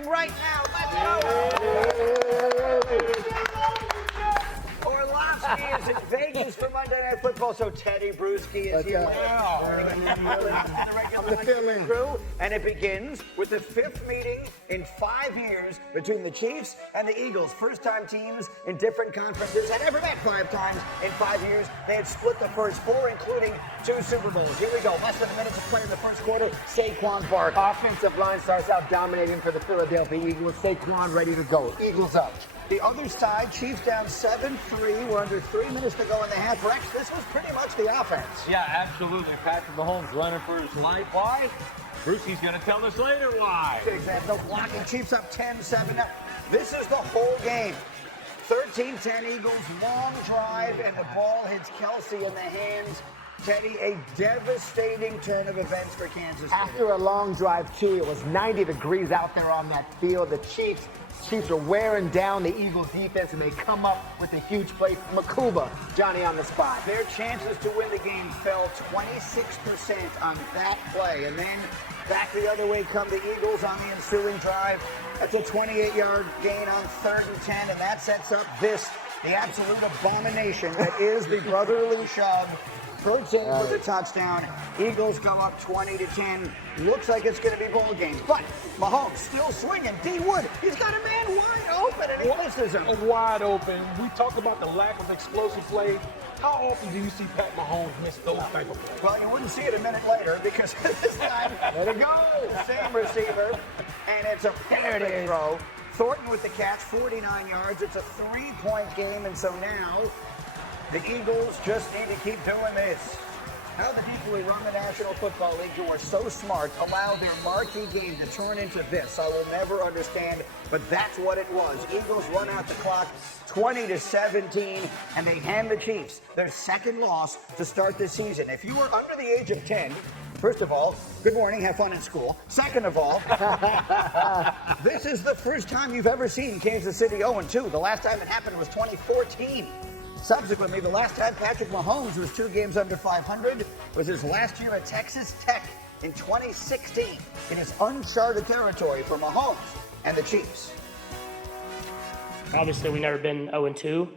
starting right now. Let's go! Orlovsky is in Vegas for Monday Night Football, so Teddy Bruschi is here. The regular crew, and it begins with the 5th meeting in 5 years between the Chiefs and the Eagles. First-time teams in different conferences had ever met 5 times in 5 years. They had split the first 4, including 2 Super Bowls. Here we go. Less than a minute to play in the first quarter. Saquon Barkley. Offensive line starts out dominating for the Philadelphia Eagles. Saquon ready to go. Eagles up. The other side, Chiefs down 7-3. We're under 3 minutes to go in the half. Rex, this was pretty much the offense. Yeah, absolutely. Patrick Mahomes running for his life. Why? Brucey's going to tell us later why. Exactly. No blocking. Chiefs up 10-7. Now, this is the whole game. 13-10 Eagles, long drive, and the ball hits Kelce in the hands. Teddy, a devastating turn of events for Kansas City. After a long drive, too, it was 90 degrees out there on that field. The Chiefs are wearing down the Eagles defense, and they come up with a huge play. Makuba, Johnny on the spot. Their chances to win the game fell 26% on that play. And then back the other way come the Eagles on the ensuing drive. That's a 28-yard gain on 3rd and 10, and that sets up this, the absolute abomination that is the brotherly shove. Hurts in for the touchdown. Eagles go up 20-10. Looks like it's going to be ball game. But Mahomes still swinging. D. Wood, he's got a man wide open, and he misses him. Wide open. We talk about the lack of explosive play. How often do you see Pat Mahomes miss those type of plays? Well, you wouldn't see it a minute later because this time, let it go. Same receiver, and it's a penalty throw. Thornton with the catch, 49 yards. It's a 3-point game, and so now the Eagles just need to keep doing this. How the people who run the National Football League, who are so smart, allow their marquee game to turn into this, I will never understand, but that's what it was. Eagles run out the clock 20-17, and they hand the Chiefs their second loss to start this season. If you were under the age of 10, first of all, good morning, have fun in school. Second of all, this is the first time you've ever seen Kansas City 0-2. The last time it happened was 2014. Subsequently, the last time Patrick Mahomes was 2 games under 500 was his last year at Texas Tech in 2016. It is uncharted territory for Mahomes and the Chiefs. Obviously, we've never been 0-2,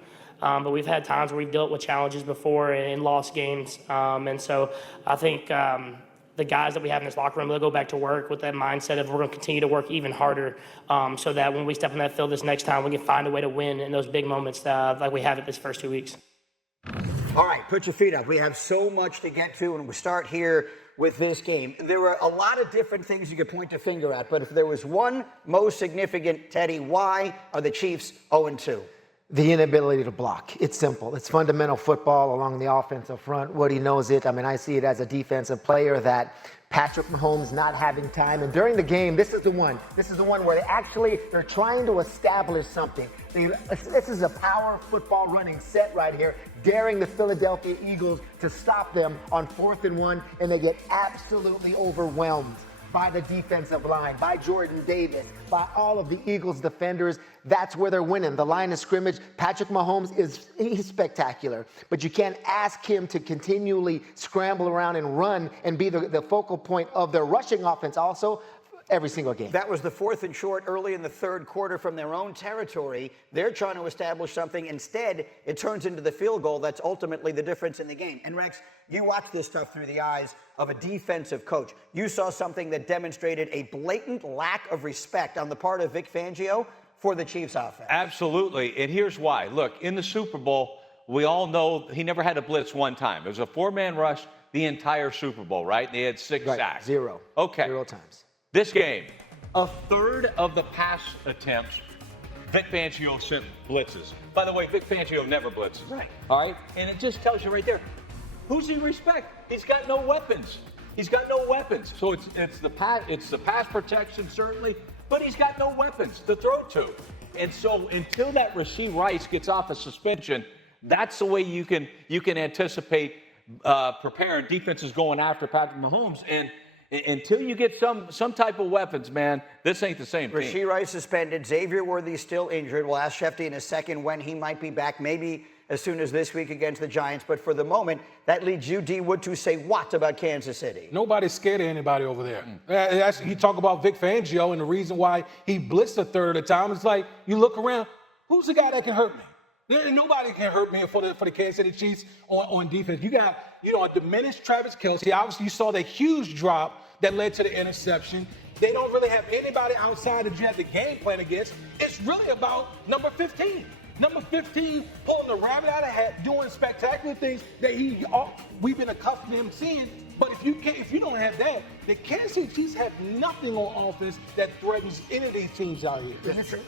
but we've had times where we've dealt with challenges before and lost games. And so I think the guys that we have in this locker room, they'll go back to work with that mindset of we're going to continue to work even harder so that when we step in that field this next time, we can find a way to win in those big moments like we have it this first 2 weeks. All right, put your feet up. We have so much to get to, and we start here with this game. There were a lot of different things you could point a finger at, but if there was one most significant, Teddy, why are the Chiefs 0-2? The inability to block. It's simple. It's fundamental football along the offensive front. Woody knows it. I mean, I see it as a defensive player that Patrick Mahomes not having time. And during the game, this is the one. This is the one where they're trying to establish something. This is a power football running set right here, daring the Philadelphia Eagles to stop them on 4th and 1, and they get absolutely overwhelmed by the defensive line, by Jordan Davis, by all of the Eagles defenders. That's where they're winning. The line of scrimmage, Patrick Mahomes he's spectacular, but you can't ask him to continually scramble around and run and be the focal point of their rushing offense also every single game. That was the 4th and short early in the 3rd quarter from their own territory. They're trying to establish something. Instead, it turns into the field goal that's ultimately the difference in the game. And Rex, you watch this stuff through the eyes of a defensive coach. You saw something that demonstrated a blatant lack of respect on the part of Vic Fangio for the Chiefs offense. Absolutely, and here's why. Look, in the Super Bowl, we all know he never had a blitz one time. It was a 4-man rush the entire Super Bowl, right? They had 6 sacks. 0. Okay. 0 times. This game, a third of the pass attempts, Vic Fangio sent blitzes. By the way, Vic Fangio never blitzes. Right. All right? And it just tells you right there, who's he respect? He's got no weapons. He's got no weapons. So it's the pass protection, certainly, but he's got no weapons to throw to. And so until that Rashee Rice gets off a suspension, that's the way you can anticipate preparing defenses going after Patrick Mahomes. And until you get some type of weapons, man, this ain't the same team. Rashee Rice suspended. Xavier Worthy still injured. We'll ask Shefty in a second when he might be back. Maybe as soon as this week against the Giants. But for the moment, that leads you, D. Wood, to say what about Kansas City? Nobody's scared of anybody over there. You talk about Vic Fangio, and the reason why he blitzed a third of the time is like, you look around, who's the guy that can hurt me? Nobody can hurt me for the Kansas City Chiefs on defense. You got, a diminished Travis Kelce. Obviously, you saw that huge drop that led to the interception. They don't really have anybody outside that you have the game plan against. It's really about number 15. Number 15 pulling the rabbit out of the hat, doing spectacular things that we've been accustomed to him seeing. But if you don't have that, the Kansas City Chiefs have nothing on offense that threatens any of these teams out here.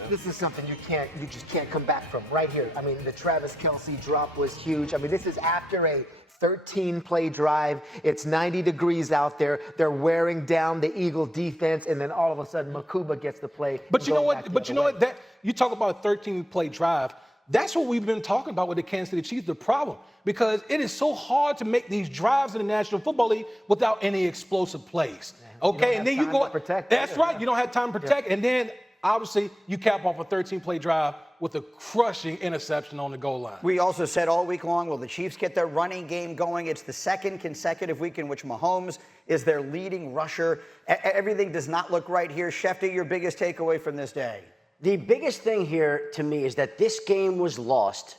This is something you just can't come back from right here. I mean, the Travis Kelce drop was huge. I mean, this is after a 13-play drive. It's 90 degrees out there. They're wearing down the Eagle defense, and then all of a sudden, Makuba gets the play. But you know what? That you talk about a 13-play drive. That's what we've been talking about with the Kansas City Chiefs. The problem, because it is so hard to make these drives in the National Football League without any explosive plays. Okay, and then you go. That's right. You don't have time to protect, and then obviously you cap off a 13-play drive with a crushing interception on the goal line. We also said all week long, will the Chiefs get their running game going? It's the second consecutive week in which Mahomes is their leading rusher. Everything does not look right here. Schefter, your biggest takeaway from this day? The biggest thing here to me is that this game was lost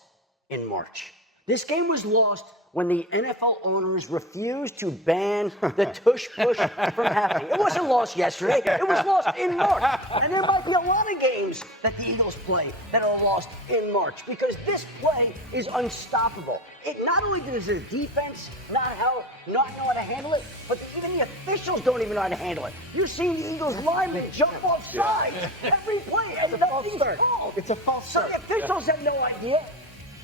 in March. This game was lost when the NFL owners refused to ban the tush-push from happening. It wasn't lost yesterday. It was lost in March. And there might be a lot of games that the Eagles play that are lost in March because this play is unstoppable. It not only does the defense not know how to handle it, but even the officials don't even know how to handle it. You've seen the Eagles linemen jump off sides every play, and nothing's called. It's a false start. So the officials have no idea.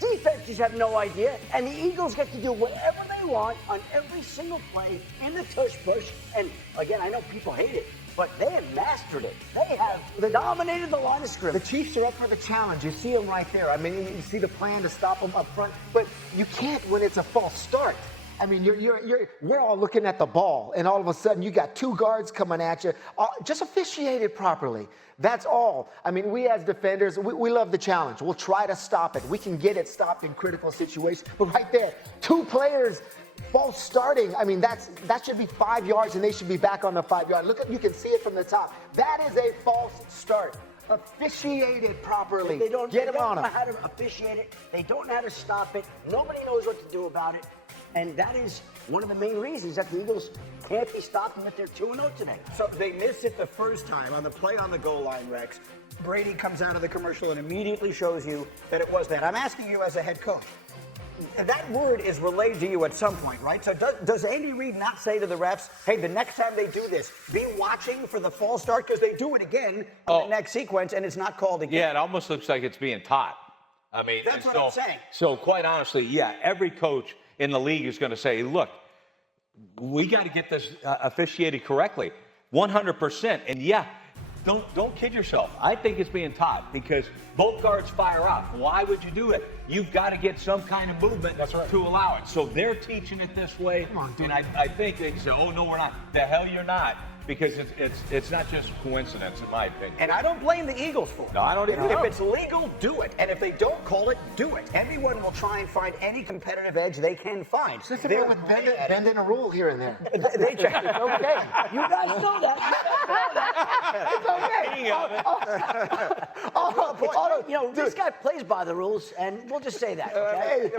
Defenses have no idea, and the Eagles get to do whatever they want on every single play in the tush push. And again, I know people hate it, but they have mastered it. They have dominated the line of The scrimmage. Chiefs are up for the challenge. You see them right there. I mean, you see the plan to stop them up front, but you can't when it's a false start. I mean, we're all looking at the ball, and all of a sudden you got two guards coming at you. Just officiate it properly. That's all. I mean, we as defenders, we love the challenge. We'll try to stop it. We can get it stopped in critical situations. But right there, two players false starting. I mean, that should be 5 yards, and they should be back on the 5 yard. Look, you can see it from the top. That is a false start. Officiate it properly. They don't Get them on know them. how to officiate it. They don't know how to stop it. Nobody knows what to do about it. And that is one of the main reasons that the Eagles can't be stopped and that they're 2-0 today. So they missed it the first time on the play on the goal line, Rex. Brady comes out of the commercial and immediately shows you that it was that. I'm asking you as a head coach. That word is relayed to you at some point, right? So does Andy Reid not say to the refs, hey, the next time they do this, be watching for the false start because they do it again on the next sequence and it's not called again? Yeah, it almost looks like it's being taught. I mean, That's what I'm saying. So quite honestly, yeah, every coach in the league is going to say, look, we got to get this officiated correctly, 100%. And yeah, don't kid yourself. I think it's being taught because both guards fire out. Why would you do it? You've got to get some kind of movement to allow it. So they're teaching it this way. And I think they say, oh, no, we're not. The hell you're not. Because it's not just coincidence, in my opinion. And I don't blame the Eagles for it. No, I don't either. If it's legal, do it. And if they don't call it, do it. Everyone will try and find any competitive edge they can find. Just about with bending a rule here and there. They can. It's okay. You guys know that. This guy plays by the rules, and we'll just say that. Okay?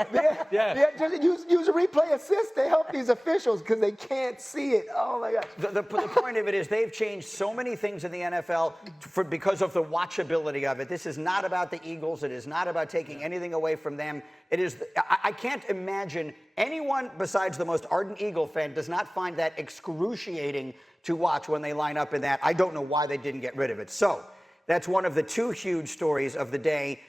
Use a replay assist to help these officials because they can't see it. Oh my gosh. The point of it is they've changed so many things in the NFL because of the watchability of it. This is not about the Eagles. It is not about taking anything away from them. It is. I can't imagine anyone besides the most ardent Eagle fan does not find that excruciating to watch when they line up in that. I don't know why they didn't get rid of it. So that's one of the two huge stories of the day.